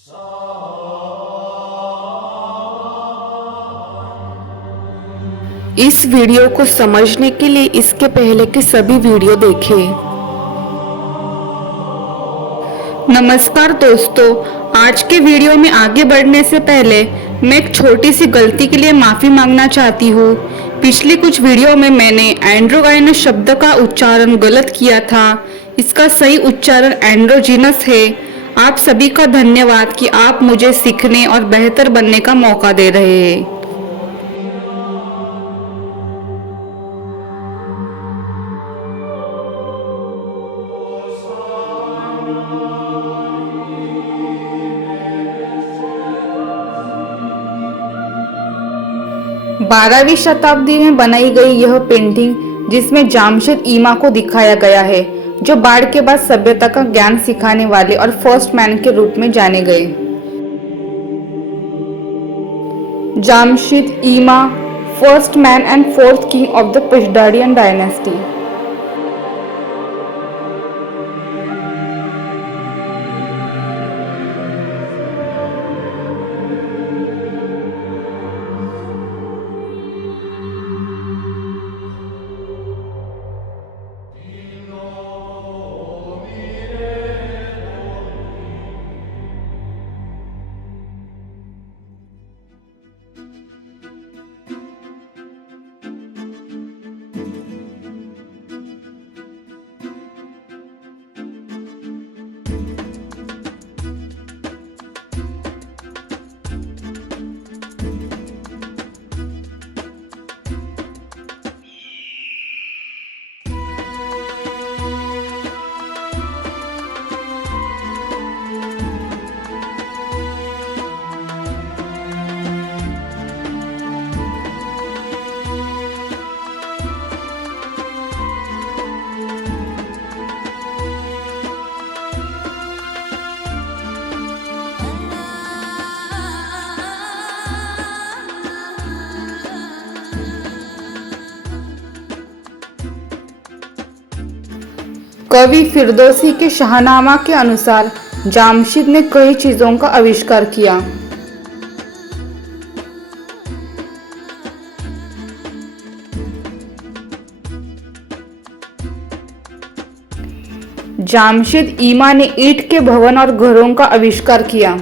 इस वीडियो को समझने के लिए इसके पहले के सभी वीडियो देखें। नमस्कार दोस्तों, आज के वीडियो में आगे बढ़ने से पहले मैं एक छोटी सी गलती के लिए माफ़ी मांगना चाहती हूँ। पिछले कुछ वीडियो में मैंने एंड्रोगाइनस शब्द का उच्चारण गलत किया था। इसका सही उच्चारण एंड्रोजीनस है। आप सभी का धन्यवाद कि आप मुझे सीखने और बेहतर बनने का मौका दे रहे हैं। बारहवीं शताब्दी में बनाई गई यह पेंटिंग, जिसमें जामशिद ईमा को दिखाया गया है, जो बाढ़ के बाद सभ्यता का ज्ञान सिखाने वाले और फर्स्ट मैन के रूप में जाने गए। Jamshid Yima, first man and fourth king of the Pishdadian dynasty. कवि फिरदौसी के शाहनामा के अनुसार जामशिद ने कई चीजों का आविष्कार किया। जामशिद ईमा ने ईंट के भवन और घरों का आविष्कार किया।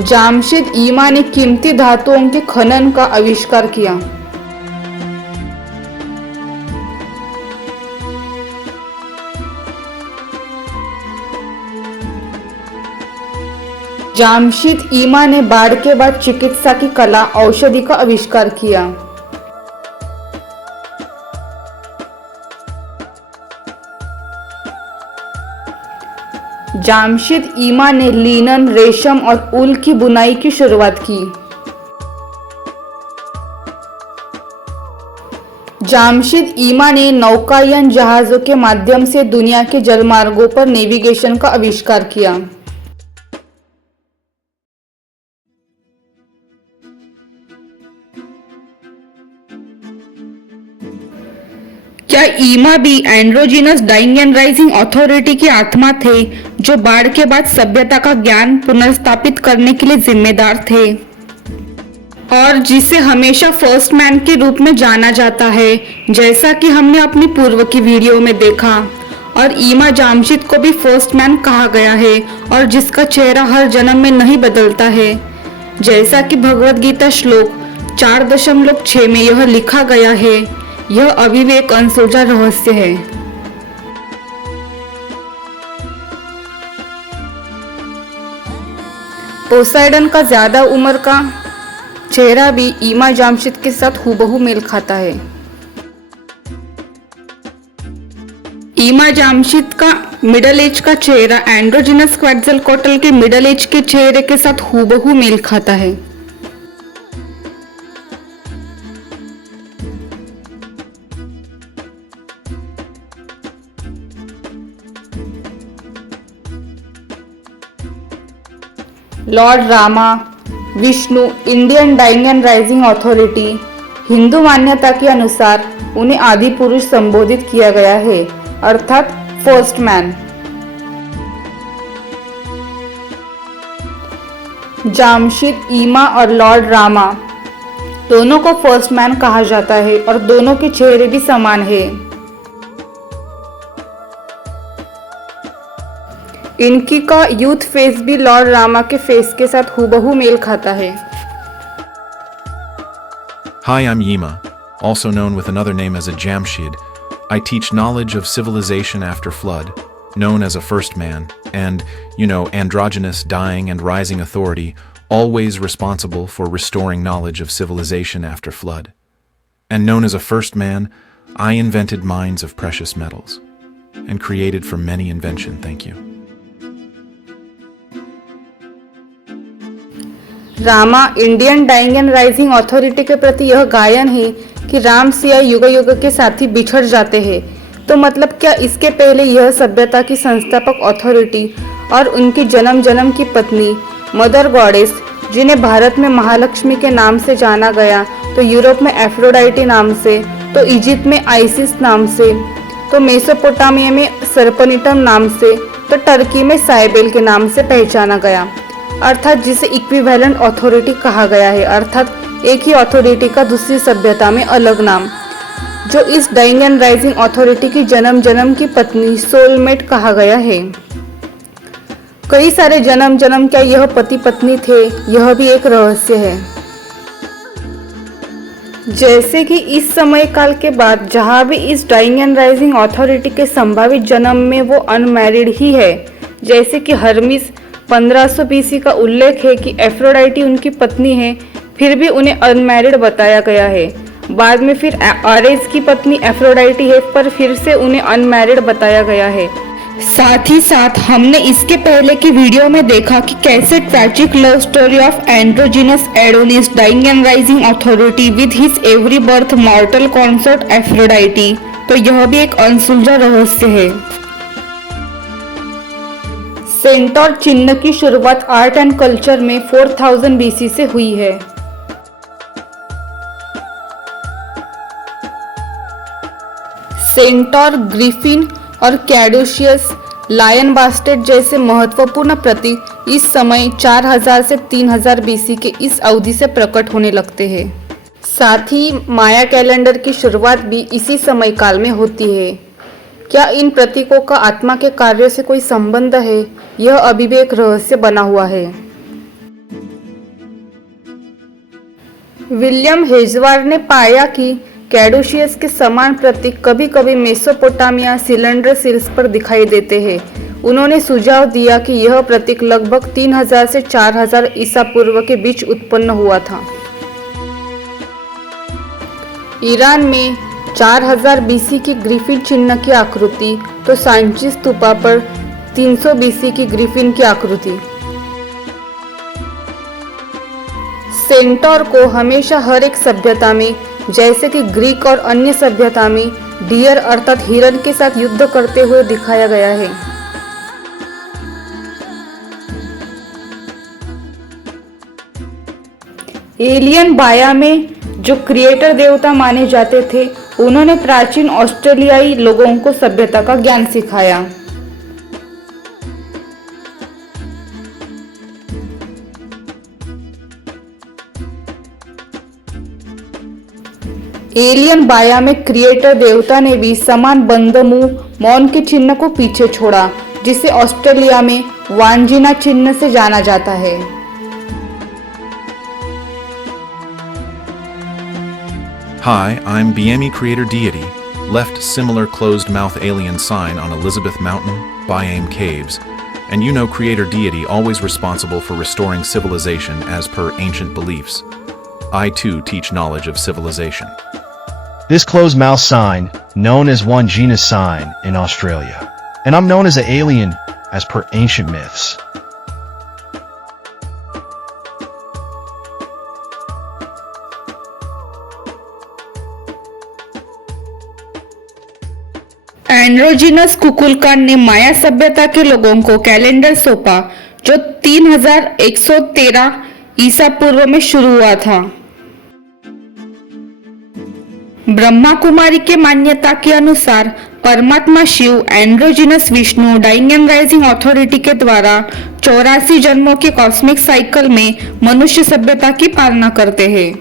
जामशिद ईमा ने कीमती धातुओं के खनन का आविष्कार किया। जामशिद ईमा ने बाढ़ के बाद चिकित्सा की कला औषधि का आविष्कार किया। जामशिद ईमा ने लिनन, रेशम और ऊल की बुनाई की शुरुआत की। जामशिद ईमा ने नौकायन जहाजों के माध्यम से दुनिया के जलमार्गों पर नेविगेशन का आविष्कार किया। क्या ईमा भी एंड्रोजीनस डाइंग एंड राइजिंग अथॉरिटी की आत्मा थे, जो बाढ़ के बाद सभ्यता का ज्ञान पुनर्स्थापित करने के लिए जिम्मेदार थे और जिसे हमेशा फर्स्ट मैन के रूप में जाना जाता है, जैसा कि हमने अपनी पूर्व की वीडियो में देखा। और ईमा जामशिद को भी फर्स्ट मैन कहा गया है और जिसका चेहरा हर जन्म में नहीं बदलता है, जैसा कि भगवद गीता श्लोक 4.6 में यह लिखा गया है। यह अभी भी एक अनसुलझा रहस्य है। पोसाइडन का ज्यादा उम्र का चेहरा भी ईमा जामशिद के साथ हूबहू मेल खाता है। ईमा जामशिद का मिडल एज का चेहरा एंड्रोजीनस क्वैट्ज़लकोअट्ल के मिडल एज के चेहरे के साथ हूबहू मेल खाता है। Lord Rama, Vishnu, Indian dying and rising authority. Hindu मान्यता के अनुसार उन्हें आदि पुरुष संबोधित किया गया है। अर्थात फर्स्ट मैन। जामशिद ईमा और लॉर्ड रामा दोनों को फर्स्ट मैन कहा जाता है और दोनों के चेहरे भी समान है। इनकी का यूथ फेस भी लॉर्ड रामा के फेस के साथ हूबहू मेल खाता है। Hi, I'm Yima, also known with another name as a Jamshid. I teach knowledge of civilization after flood, known as a first man, and, androgynous, dying, and rising authority, always responsible for restoring knowledge of civilization after flood. And known as a first man, I invented mines of precious metals, and created for many invention. Thank you. Rama Indian dying and rising authority के प्रति यह गायन है कि राम सिया युग युग के साथी बिछड़ जाते हैं। तो मतलब क्या इसके पहले यह सभ्यता की संस्थापक अथॉरिटी और उनकी जन्म जन्म की पत्नी मदर गॉडेस, जिन्हें भारत में महालक्ष्मी के नाम से जाना गया, तो यूरोप में एफ्रोडाइटी नाम से, तो इजिप्ट में आइसिस नाम से, तो मेसोपोटामिया में सर्पनिटम नाम से, तो टर्की में साइबेल के नाम से पहचाना गया, अर्थात जिसे इक्विवेलेंट अथॉरिटी कहा गया है, अर्थात एक ही अथॉरिटी का दूसरी सभ्यता में अलग नाम, जो इस डाइंग एंड राइजिंग अथॉरिटी की जन्म जन्म की पत्नी सोलमेट कहा गया है। कई सारे जन्म जन्म क्या यह पति पत्नी थे, यह भी एक रहस्य है। जैसे कि इस समय काल के बाद जहां भी इस डाइंग एंड राइजिंग अथॉरिटी के संभावित जन्म में वो अनमैरिड ही है, जैसे कि हर्मिस 1500 BC का उल्लेख है कि एफ्रोडाइटी उनकी पत्नी है, फिर भी उन्हें अनमैरिड बताया गया है। बाद में फिर आरेस की पत्नी एफ्रोडाइटी है, पर फिर से उन्हें अनमैरिड बताया गया है। साथ ही साथ हमने इसके पहले की वीडियो में देखा कि कैसे tragic love story of androgynous Adonis dying and rising authority with his every birth mortal consort Aphrodite, तो यह भी एक अनसुलझा रहस्य है। सेंटोर चिन्ह की शुरुआत आर्ट एंड कल्चर में 4000 BC से हुई है। सेंटोर, ग्रिफिन और कैडुशियस, लायन बास्टेड जैसे महत्वपूर्ण प्रतीक इस समय 4000 से 3000 BC के इस अवधि से प्रकट होने लगते हैं। साथ ही माया कैलेंडर की शुरुआत भी इसी समय काल में होती है। क्या इन प्रतीकों का आत्मा के कार्यों से कोई संबंध है, यह अभी भी एक रहस्य बना हुआ है। विलियम हेजवार ने पाया कि कैडुशियस के समान प्रतीक कभी कभी मेसोपोटामिया सिलेंडर सील्स पर दिखाई देते हैं। उन्होंने सुझाव दिया कि यह प्रतीक लगभग 3000 से 4000 ईसा पूर्व के बीच उत्पन्न हुआ था। ईरान में 4000 BC की ग्रिफिन चिन्ह की आकृति, तो सांची स्तूपा पर 300 BC की ग्रिफिन की आकृति। सेंटोर को हमेशा हर एक सभ्यता में, जैसे कि ग्रीक और अन्य सभ्यता में, डियर अर्थात हिरण के साथ युद्ध करते हुए दिखाया गया है। एलियन बाया में जो क्रिएटर देवता माने जाते थे, उन्होंने प्राचीन ऑस्ट्रेलियाई लोगों को सभ्यता का ज्ञान सिखाया। एलियन बाया में क्रिएटर देवता ने भी समान बंद मुंह मौन के चिन्ह को पीछे छोड़ा, जिसे ऑस्ट्रेलिया में वांजिना चिन्ह से जाना जाता है। Hi, I'm BME Creator Deity, left similar closed-mouth alien sign on Elizabeth Mountain, Biame Caves, and Creator Deity always responsible for restoring civilization as per ancient beliefs. I too teach knowledge of civilization. This closed mouth sign, known as one genus sign in Australia, and I'm known as an alien as per ancient myths. Androgynous कुकुलकान ने माया सभ्यता के लोगों को calendar सौंपा, जो 3113 ईसा पूर्व में शुरू हुआ था। ब्रह्मा कुमारी के मान्यता के अनुसार परमात्मा Shiva androgynous Vishnu dying and rising authority के द्वारा 84 जन्मों के कॉस्मिक साइकिल में मनुष्य सभ्यता की पालना करते हैं,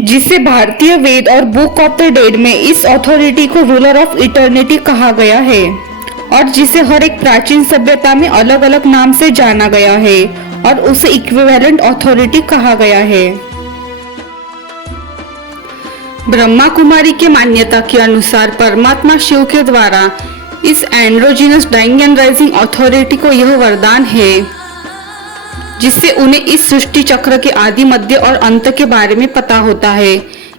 जिसे भारतीय वेद और बुक ऑफ द डेड में इस अथॉरिटी को रूलर ऑफ इटर्निटी कहा गया है और जिसे हर एक प्राचीन सभ्यता में अलग अलग नाम से जाना गया है और उसे इक्विवेलेंट अथॉरिटी कहा गया है। ब्रह्मा कुमारी की मान्यता के अनुसार परमात्मा शिव के द्वारा इस androgynous dying and rising authority को यह वरदान है जिससे उन्हें इस सृष्टि चक्र के आदि मध्य और अंत के बारे में पता होता है।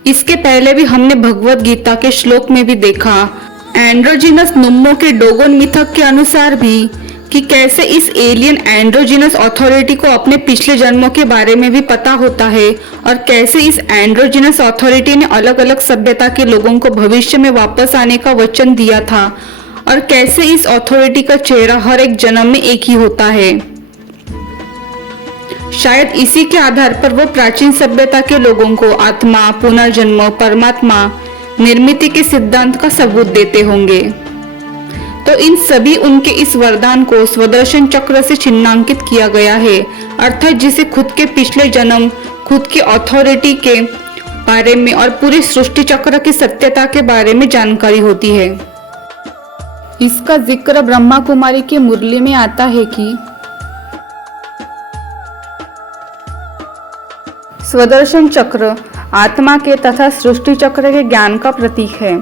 इसके पहले भी हमने भगवत गीता के श्लोक में भी देखा एंड्रोजिनस नुम्मो के डोगोन मिथक के अनुसार भी कि कैसे इस एलियन एंड्रोजिनस अथॉरिटी को अपने पिछले जन्मों के बारे में भी पता होता है और कैसे इस एंड्रोजिनस अथॉरिटी ने अलग अलग सभ्यता के लोगों को भविष्य में वापस आने का वचन दिया था और कैसे इस अथॉरिटी का चेहरा हर एक जन्म में एक ही होता है। शायद इसी के आधार पर वो प्राचीन सभ्यता के लोगों को आत्मा, पुनर्जन्म, परमात्मा, निर्मिति के सिद्धांत का सबूत देते होंगे। तो इन सभी उनके इस वरदान को स्वदर्शन चक्र से चिन्हांकित किया गया है, अर्थात जिसे खुद के पिछले जन्म, खुद की अथॉरिटी के बारे में और पूरी सृष्टि चक्र की सत्यता के बारे में जानकारी होती है। इसका जिक्र ब्रह्मा कुमारी की मुरली में आता है कि स्वदर्शन चक्र आत्मा के तथा सृष्टि चक्र के ज्ञान का प्रतीक है।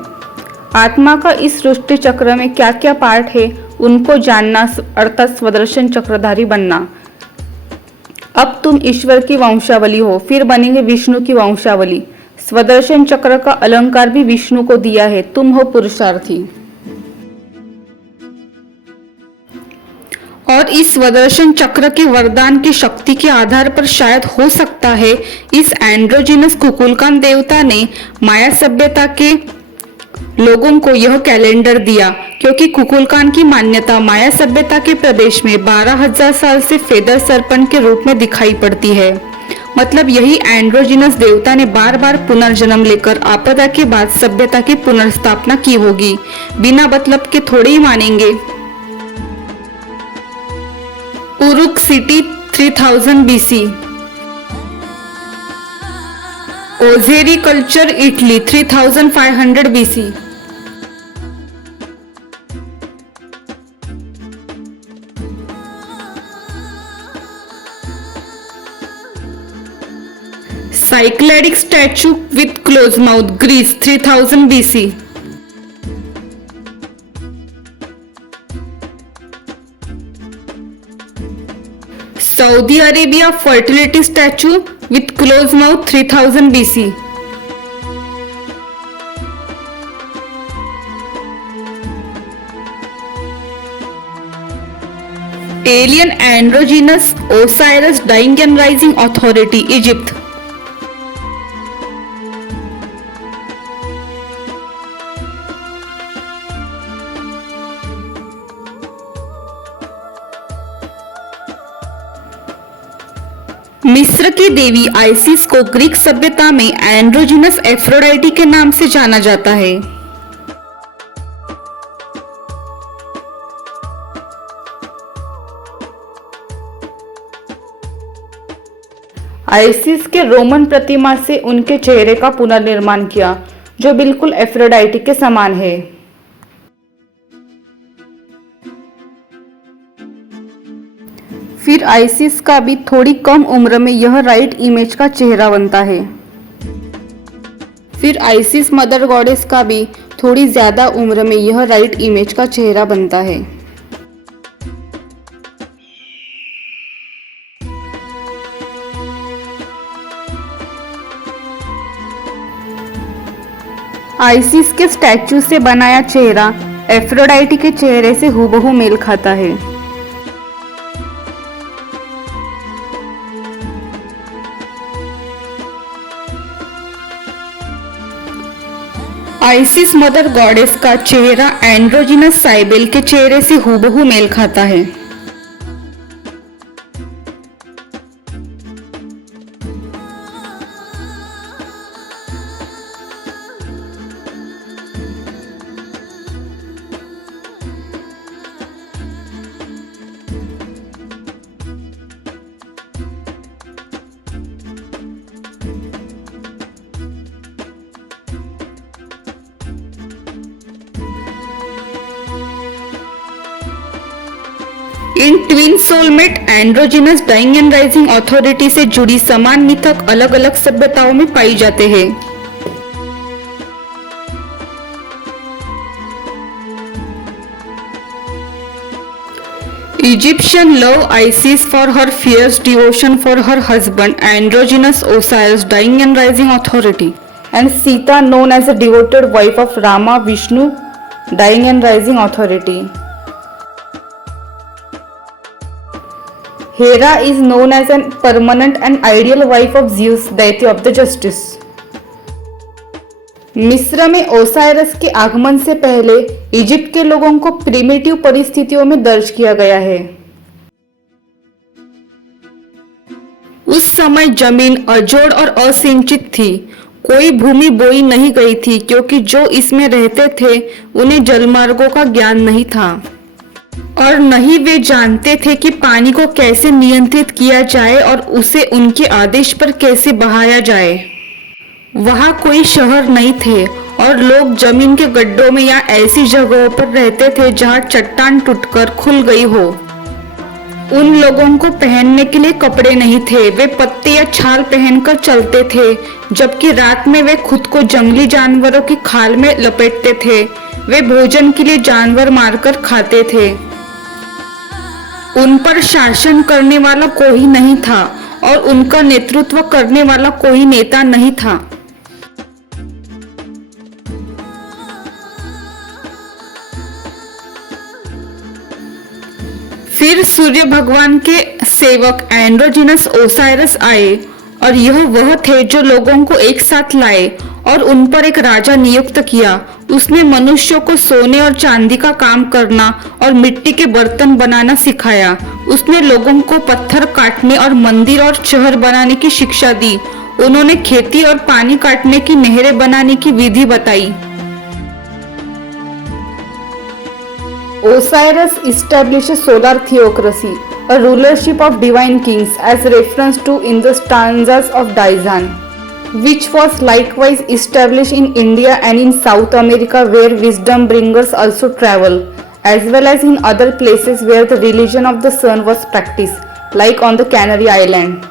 आत्मा का इस सृष्टि चक्र में क्या क्या पार्ट है उनको जानना अर्थात स्वदर्शन चक्रधारी बनना। अब तुम ईश्वर की वंशावली हो, फिर बनेंगे विष्णु की वंशावली। स्वदर्शन चक्र का अलंकार भी विष्णु को दिया है, तुम हो पुरुषार्थी। और इस स्वदर्शन चक्र के वरदान की शक्ति के आधार पर शायद हो सकता है इस एंड्रोजिनस कुकुलकान देवता ने माया सभ्यता के लोगों को यह कैलेंडर दिया, क्योंकि कुकुलकान की मान्यता माया सभ्यता के प्रदेश में 12,000 साल से फेदर सर्पेंट के रूप में दिखाई पड़ती है। मतलब यही एंड्रोजिनस देवता ने बार बार पुनर्जन्म लेकर आपदा के बाद सभ्यता की पुनर्स्थापना की होगी। बिना मतलब के थोड़े ही मानेंगे। Uruk city 3000 BC, Ozieri culture Italy 3500 BC, Cycladic statue with close mouth Greece 3000 BC, Saudi Arabia fertility statue with close mouth 3000 BC, alien androgynous Osiris dying and rising authority Egypt, मिस्र की देवी आइसिस को Greek सभ्यता में androgynous Aphrodite के नाम से जाना जाता है। आइसिस के रोमन प्रतिमा से उनके चेहरे का पुनर्निर्माण किया, जो बिल्कुल एफ्रोडाइटी के समान है। फिर आइसिस का भी थोड़ी कम उम्र में यह राइट इमेज का चेहरा बनता है। फिर आइसिस मदर गॉडेस का भी थोड़ी ज्यादा उम्र में यह राइट इमेज का चेहरा बनता है। आइसिस के स्टैचू से बनाया चेहरा एफ्रोडाइटी के चेहरे से हूबहू मेल खाता है। आइसिस मदर गॉडेस का चेहरा एंड्रोजिनस साइबेल के चेहरे से हूबहू मेल खाता है। इन twin soulmate androgynous dying and rising authority से जुड़ी समान मिथक अलग अलग सभ्यताओं में पाई जाते हैं। Egyptian love Isis for her fierce devotion for her husband androgynous Osiris dying and rising authority, and Sita known as a devoted wife of Rama Vishnu dying and rising authority. Hera is known as a permanent and ideal wife of Zeus, deity of the justice. मिस्र में ओसाइरस के आगमन से पहले Egypt के लोगों को primitive परिस्थितियों में दर्ज किया गया है। उस समय जमीन अजोड़ और असिंचित थी, कोई भूमि बोई नहीं गई थी क्योंकि जो इसमें रहते थे उन्हें जलमार्गों का ज्ञान नहीं था और नहीं वे जानते थे कि पानी को कैसे नियंत्रित किया जाए और उसे उनके आदेश पर कैसे बहाया जाए। वहाँ कोई शहर नहीं थे और लोग जमीन के गड्ढों में या ऐसी जगहों पर रहते थे जहाँ चट्टान टूटकर खुल गई हो। उन लोगों को पहनने के लिए कपड़े नहीं थे, वे पत्ते या छाल पहनकर चलते थे, जबकि रात में वे खुद को जंगली जानवरों की खाल में लपेटते थे। वे भोजन के लिए जानवर मारकर खाते थे। उन पर शासन करने वाला कोई नहीं था और उनका नेतृत्व करने वाला कोई नेता नहीं था। फिर सूर्य भगवान के सेवक एंड्रोजिनस ओसाइरस आए और यह वह थे जो लोगों को एक साथ लाए और उन पर एक राजा नियुक्त किया। उसने मनुष्यों को सोने और चांदी का काम करना और मिट्टी के बर्तन बनाना सिखाया। उसने लोगों को पत्थर काटने और मंदिर और शहर बनाने की शिक्षा दी। उन्होंने खेती और पानी काटने की नहरें बनाने की विधि बताई। Osiris established solar theocracy, a rulership of divine kings, as referenced to in the stanzas of Dizan, which was likewise established in India and in South America, where wisdom bringers also travel, as well as in other places where the religion of the sun was practiced, like on the Canary Island.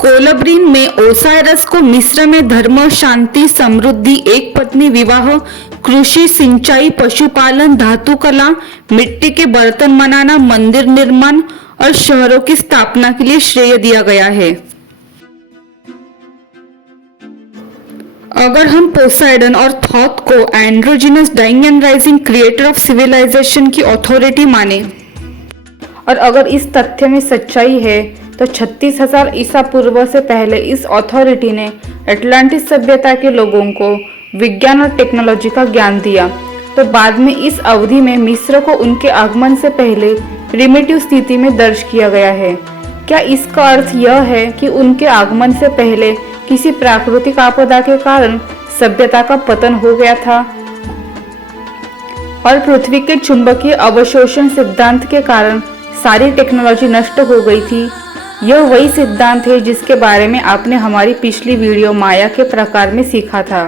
कोलब्रीन में ओसाइरस को मिस्र में धर्म, शांति, समृद्धि, एक पत्नी विवाह, कृषि, सिंचाई, पशुपालन, धातु कला, मिट्टी के बर्तन बनाना, मंदिर निर्माण और शहरों की स्थापना के लिए श्रेय दिया गया है। अगर हम पोसाइडन और थॉथ को androgynous dying and rising creator of civilization की अथॉरिटी माने और अगर इस तथ्य में सच्चाई है तो 36,000 ईसा पूर्व से पहले इस अथॉरिटी ने अटलांटिस सभ्यता के लोगों को विज्ञान और टेक्नोलॉजी का ज्ञान दिया, तो बाद में इस अवधि में मिस्र को उनके आगमन से पहले प्रिमिटिव स्थिति में दर्ज किया गया है। क्या इसका अर्थ यह है कि उनके आगमन से पहले किसी प्राकृतिक आपदा के कारण सभ्यता का पतन हो गया था और पृथ्वी के चुंबकीय अवशोषण सिद्धांत के कारण सारी टेक्नोलॉजी नष्ट हो गई थी? यह वही सिद्धांत है जिसके बारे में आपने हमारी पिछली वीडियो माया के प्रकार में सीखा था।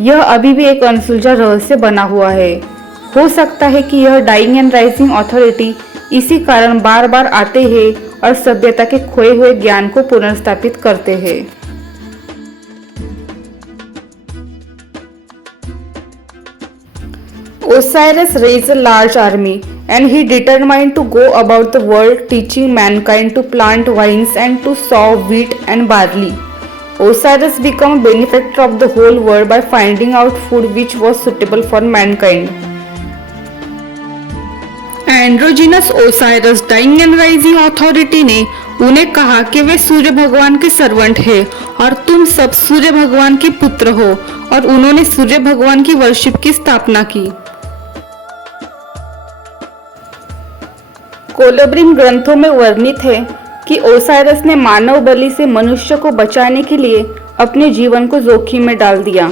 यह अभी भी एक अनसुलझा रहस्य बना हुआ है। हो सकता है कि यह डाइंग एंड राइजिंग अथॉरिटी इसी कारण बार बार आते हैं और सभ्यता के खोए हुए ज्ञान को पुनर्स्थापित करते हैं। Osiris raised a large army and he determined to go about the world teaching mankind to plant vines and to sow wheat and barley. Osiris became a benefactor of the whole world by finding out food which was suitable for mankind. Androgynous Osiris dying and rising authority ने उन्हें कहा कि वे सूर्य भगवान के servant हैं और तुम सब सूर्य भगवान के पुत्र हो, और उन्होंने सूर्य भगवान की वर्शिप की स्थापना की। कोलब्रीन ग्रंथों में वर्णित है कि ओसाइरस ने मानव बलि से मनुष्य को बचाने के लिए अपने जीवन को जोखिम में डाल दिया।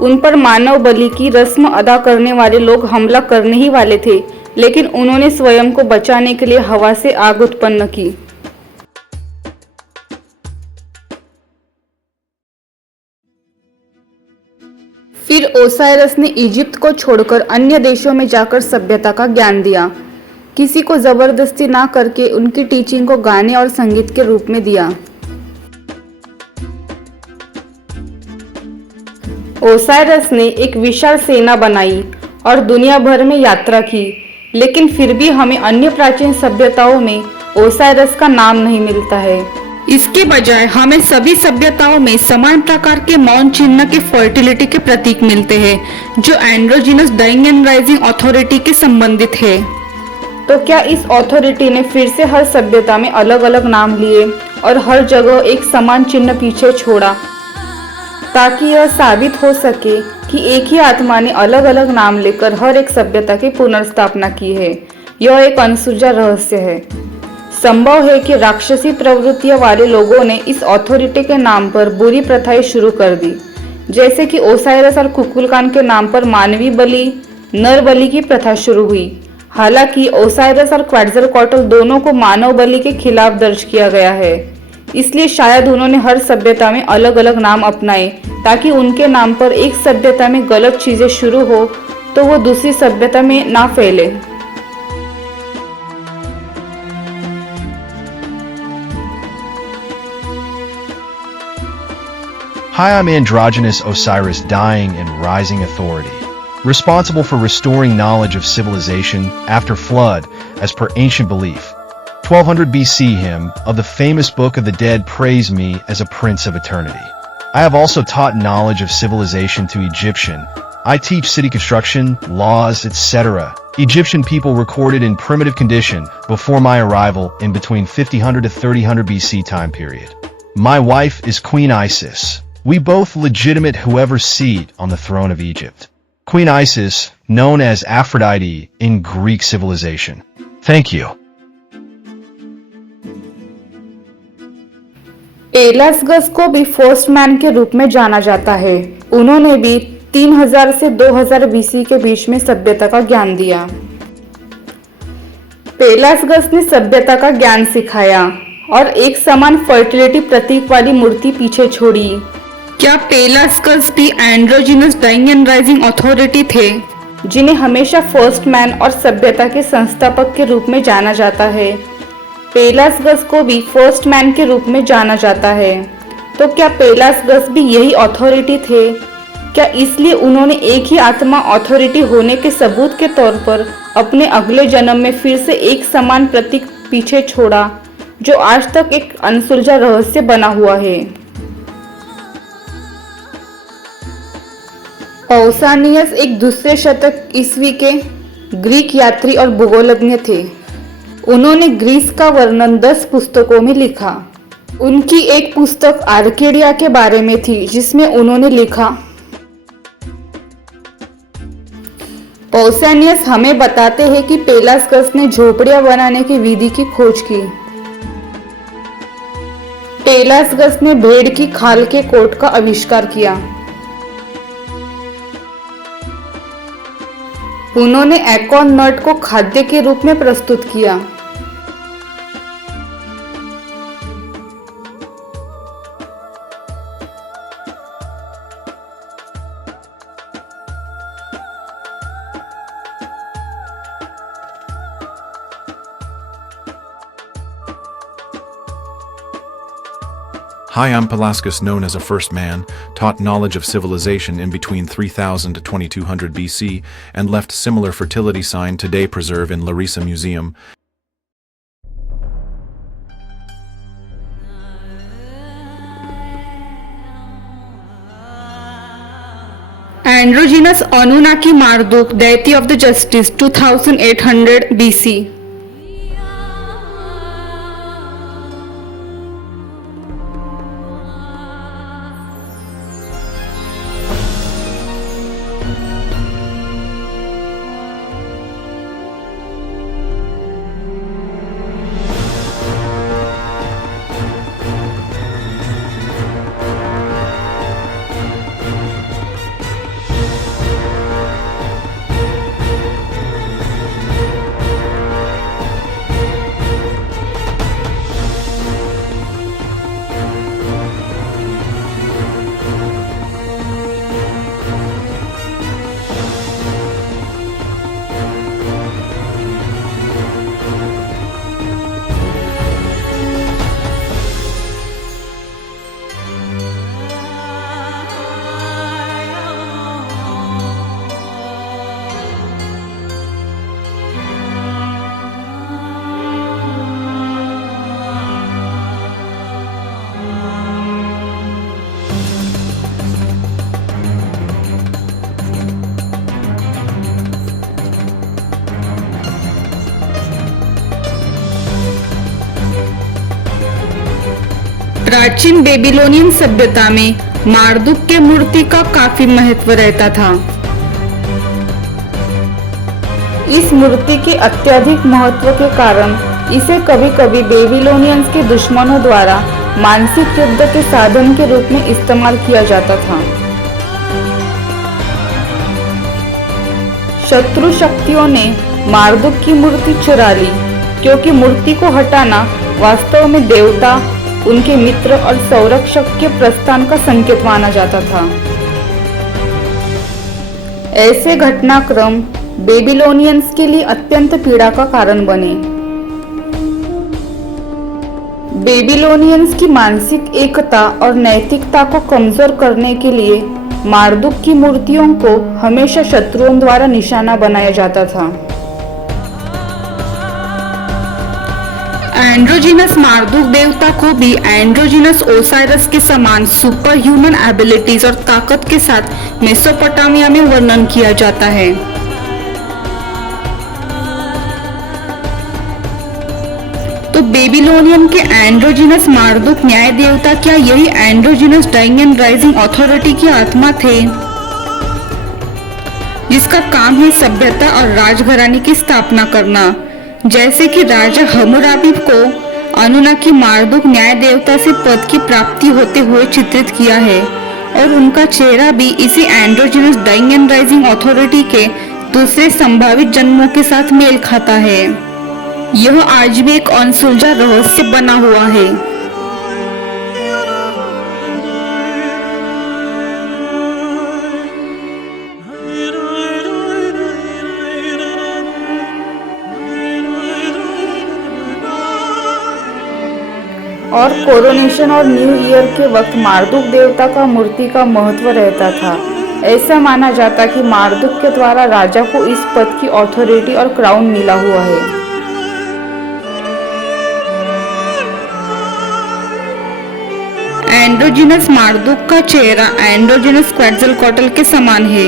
उन पर मानव बलि की रस्म अदा करने वाले लोग हमला करने ही वाले थे, लेकिन उन्होंने स्वयं को बचाने के लिए हवा से आग उत्पन्न की। फिर ओसाइरस ने इजिप्ट को छोड़कर अन्य देशों में जाकर सभ्यता का ज्ञान दिया, किसी को जबरदस्ती ना करके उनकी टीचिंग को गाने और संगीत के रूप में दिया। ओसाइरस ने एक विशाल सेना बनाई और दुनिया भर में यात्रा की, लेकिन फिर भी हमें अन्य प्राचीन सभ्यताओं में ओसाइरस का नाम नहीं मिलता है। इसके बजाय हमें सभी सभ्यताओं में समान प्रकार के मौन चिन्ह के फर्टिलिटी के प्रतीक मिलते हैं, जो androgynous dying and rising authority के संबंधित है। तो क्या इस अथॉरिटी ने फिर से हर सभ्यता में अलग अलग नाम लिए और हर जगह एक समान चिन्ह पीछे छोड़ा, ताकि यह साबित हो सके कि एक ही आत्मा ने अलग अलग नाम लेकर हर एक सभ्यता की पुनर्स्थापना की है? यह एक अनसुलझा रहस्य है। संभव है कि राक्षसी प्रवृत्तियों वाले लोगों ने इस अथॉरिटी के नाम पर बुरी प्रथाएं शुरू कर दी, जैसे कि ओसाइरस और कुकुलकान के नाम पर मानवीय बलि, नर बलि की प्रथा शुरू हुई। हालांकि ओसाइरस और क्वैट्ज़लकोएट्ल दोनों को मानव बलि के खिलाफ दर्ज किया गया है, इसलिए शायद उन्होंने हर सभ्यता में अलग अलग नाम अपनाए, ताकि उनके नाम पर एक सभ्यता में गलत चीजें शुरू हो तो वो दूसरी सभ्यता में ना फैले। Hi, I'm Androgynous Osiris, Dying and Rising Authority, responsible for restoring knowledge of civilization after flood as per ancient belief. 1200 BC hymn of the famous Book of the Dead praise me as a prince of eternity. I have also taught knowledge of civilization to Egyptian. I teach city construction, laws, etc. Egyptian people recorded in primitive condition before my arrival in between 5000 to 3000 BC time period. My wife is Queen Isis. We both legitimate whoever's seat on the throne of Egypt. Queen Isis, known as Aphrodite in Greek civilization. Thank you. पेलासगस को भी first man के रूप में जाना जाता है। उन्होंने भी 3000 से 2000 बीसी के बीच में सभ्यता का ज्ञान दिया। पेलासगस ने सभ्यता का ज्ञान सिखाया और एक समान फर्टिलिटी प्रतीक वाली मूर्ति पीछे छोड़ी। क्या पेलासगस भी androgynous dying and rising authority थे, जिन्हें हमेशा फर्स्ट मैन और सभ्यता के संस्थापक के रूप में जाना जाता है? पेलासगस को भी फर्स्ट मैन के रूप में जाना जाता है। तो क्या पेलासगस भी यही अथॉरिटी थे? क्या इसलिए उन्होंने एक ही आत्मा अथॉरिटी होने के सबूत के तौर पर अपने अगले जन्म में फिर से एक समान प्रतीक पीछे छोड़ा, जो आज तक एक अनसुलझा रहस्य बना हुआ है? पौसानियस एक दूसरे शतक ईस्वी के ग्रीक यात्री और भूगोलज्ञ थे। उन्होंने ग्रीस का वर्णन 10 पुस्तकों में लिखा। उनकी एक पुस्तक आर्केडिया के बारे में थी, जिसमें उन्होंने लिखा, पौसानियस हमें बताते हैं कि पेलासगस ने झोपड़ियां बनाने की विधि की खोज की। पेलासगस ने भेड़ की खाल के कोट का आविष्कार किया। उन्होंने एकॉर्न नट को खाद्य के रूप में प्रस्तुत किया। Hi, I'm Pelasgus, known as a first man, taught knowledge of civilization in between 3000 to 2200 BC, and left similar fertility sign today preserved in Larissa Museum. Androgynous Anunnaki Marduk, deity of the justice, 2800 BC. प्राचीन Babylonian सभ्यता में मार्दुक के मूर्ति का काफी महत्व रहता था। इस मूर्ति के अत्यधिक महत्व के कारण इसे कभी कभी बेबीलोनियंस के दुश्मनों द्वारा मानसिक युद्ध के साधन के रूप में इस्तेमाल किया जाता था। शत्रु शक्तियों ने मार्दुक की मूर्ति चुरा ली, क्योंकि मूर्ति को हटाना वास्तव में देवता, उनके मित्र और संरक्षक के प्रस्थान का संकेत माना जाता था। ऐसे घटनाक्रम बेबीलोनियंस के लिए अत्यंत पीड़ा का कारण बने। बेबीलोनियंस की मानसिक एकता और नैतिकता को कमजोर करने के लिए मार्दुक की मूर्तियों को हमेशा शत्रुओं द्वारा निशाना बनाया जाता था। एंड्रोजिनस मार्दुक देवता को भी एंड्रोजिनस ओसाइरस के समान सुपर ह्यूमन एबिलिटीज और ताकत के साथ मेसोपोटामिया में वर्णन किया जाता है। तो बेबीलोनियन के एंड्रोजिनस मार्दुक न्याय देवता क्या यही androgynous dying and rising authority की आत्मा थे, जिसका काम है सभ्यता और राजघराने की स्थापना करना, जैसे कि राजा हम्मुराबी को अनुनाकी मार्दुक न्याय देवता से पद की प्राप्ति होते हुए चित्रित किया है, और उनका चेहरा भी इसी androgynous dying and rising authority के दूसरे संभावित जन्मों के साथ मेल खाता है। यह आज भी एक अनसुलझा रहस्य बना हुआ है। और कोरोनेशन और न्यू ईयर के वक्त मार्दुक देवता का मूर्ति का महत्व रहता था। ऐसा माना जाता कि मार्दुक के द्वारा राजा को इस पद की अथॉरिटी और क्राउन मिला हुआ है। एंड्रोजिनस मार्दुक का चेहरा एंड्रोजिनस क्वेट्ज़लकोएट्ल के समान है।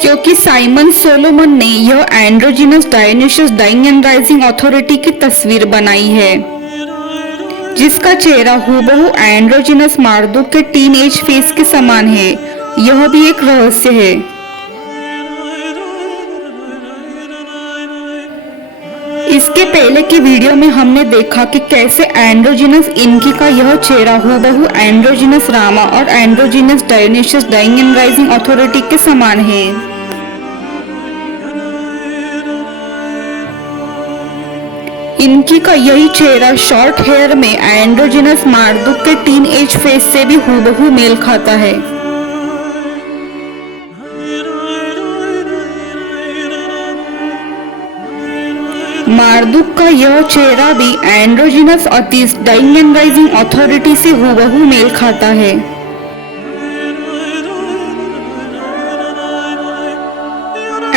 क्योंकि साइमन सोलोमन ने यह androgynous डायonysius dying and rising authority की तस्वीर बनाई है, जिसका चेहरा हूबहू एंड्रोजिनस मार्दुक के टीन एज फेस के समान है। यह भी एक रहस्य है। इसके पहले की वीडियो में हमने देखा कि कैसे एंड्रोजिनस इनकी का यह चेहरा हूबहू एंड्रोजिनस रामा और androgynous डायonysius dying and rising authority के समान है। इनकी का यही चेहरा शॉर्ट हेयर में एंड्रोजिनस मार्दुक के टीन एज फेस से भी हूबहू मेल खाता है। मार्दुक का यह चेहरा भी androgynous अतीस dying and rising authority से हूबहू मेल खाता है।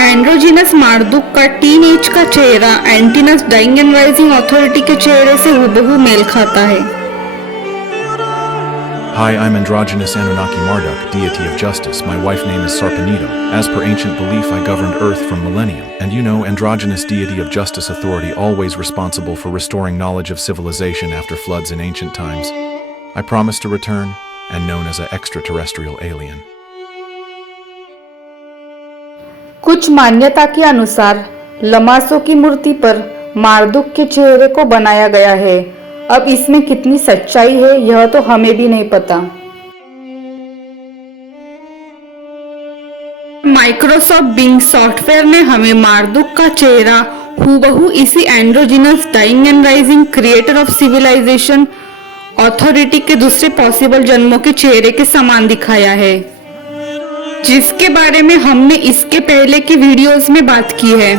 एंड्रोजिनस मार्दुक का टीन एज का चेहरा एंटिनस डाइंग एंड राइजिंग अथॉरिटी के चेहरे से हूबहू मेल खाता है। Hi, I'm androgynous Anunnaki Marduk, deity of justice. My wife name is Sarpanito. As per ancient belief, I governed Earth from millennium. And you know, androgynous deity of justice authority always responsible for restoring knowledge of civilization after floods in ancient times. I promise to return, and known as an extraterrestrial alien. कुछ मान्यता के अनुसार लमासो की मूर्ति पर मार्दुक के चेहरे को बनाया गया है। अब इसमें कितनी सच्चाई है यह तो हमें भी नहीं पता। माइक्रोसॉफ्ट बिंग सॉफ्टवेयर ने हमें मार्दुक का चेहरा हूबहू इसी androgynous dying and rising creator of civilization authority के दूसरे पॉसिबल जन्मों के चेहरे के समान दिखाया है, जिसके बारे में हमने इसके पहले की वीडियोस में बात की है।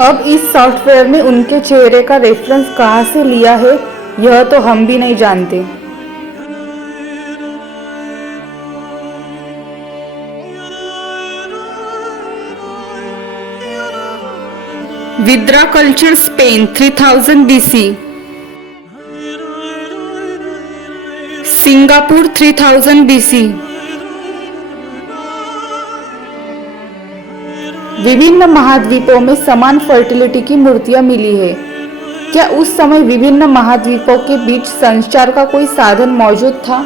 अब इस सॉफ्टवेयर में उनके चेहरे का रेफरेंस कहां से लिया है यह तो हम भी नहीं जानते। Vidra culture Spain 3000 BC, Singapore 3000 BC, विभिन्न महाद्वीपों में समान फर्टिलिटी की मूर्तियां मिली है। क्या उस समय विभिन्न महाद्वीपों के बीच संचार का कोई साधन मौजूद था?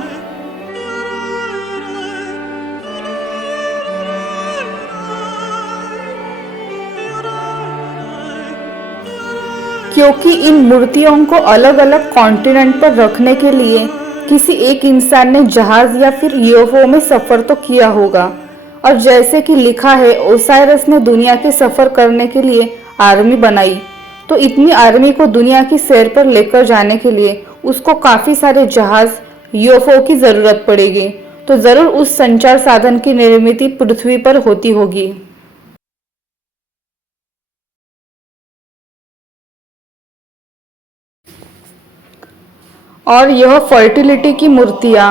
क्योंकि इन मूर्तियों को अलग अलग कॉन्टिनेंट पर रखने के लिए किसी एक इंसान ने जहाज या फिर यूएफओ में सफर तो किया होगा, और जैसे कि लिखा है ओसाइरस ने दुनिया के सफर करने के लिए आर्मी बनाई, तो इतनी आर्मी को दुनिया की सैर पर लेकर जाने के लिए उसको काफी सारे जहाज यूएफओ की जरूरत पड़ेगी। तो जरूर उस संचार साधन की निर्मित पृथ्वी पर होती होगी। और यह फर्टिलिटी की मूर्तियाँ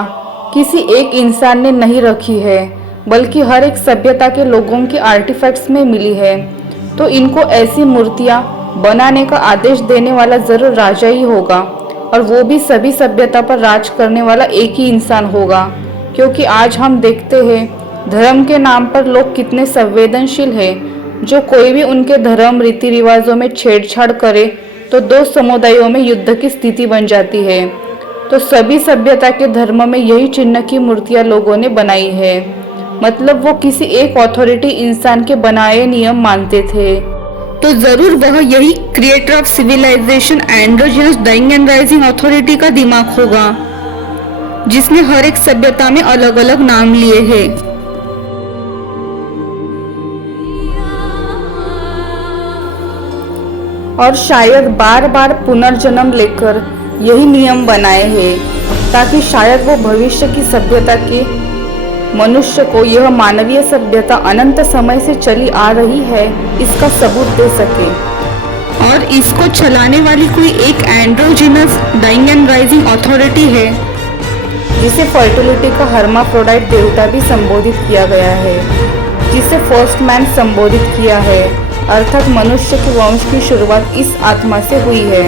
किसी एक इंसान ने नहीं रखी है, बल्कि हर एक सभ्यता के लोगों के आर्टिफैक्ट्स में मिली है। तो इनको ऐसी मूर्तियाँ बनाने का आदेश देने वाला जरूर राजा ही होगा, और वो भी सभी सभ्यता पर राज करने वाला एक ही इंसान होगा। क्योंकि आज हम देखते हैं धर्म के नाम पर लोग कितने संवेदनशील हैं। जो कोई भी उनके धर्म रीति रिवाजों में छेड़छाड़ करे तो दो समुदायों में युद्ध की स्थिति बन जाती है। तो सभी सभ्यता के धर्म में यही चिन्ह की मूर्तियां लोगों ने बनाई है, मतलब वो किसी एक अथॉरिटी इंसान के बनाए नियम मानते थे। तो जरूर वह यही creator of civilization androgynous dying and rising authority का दिमाग होगा, जिसने हर एक सभ्यता में अलग अलग नाम लिए हैं। और शायद बार बार पुनर्जन्म लेकर यही नियम बनाए हैं, ताकि शायद वो भविष्य की सभ्यता के मनुष्य को यह मानवीय सभ्यता अनंत समय से चली आ रही है इसका सबूत दे सके। और इसको चलाने वाली कोई एक androgynous dying and rising authority है, जिसे फर्टिलिटी का हर्माफ्रोडाइट देवता भी संबोधित किया गया है, जिसे फर्स्ट मैन संबोधित किया है, अर्थात मनुष्य के वंश की शुरुआत इस आत्मा से हुई है।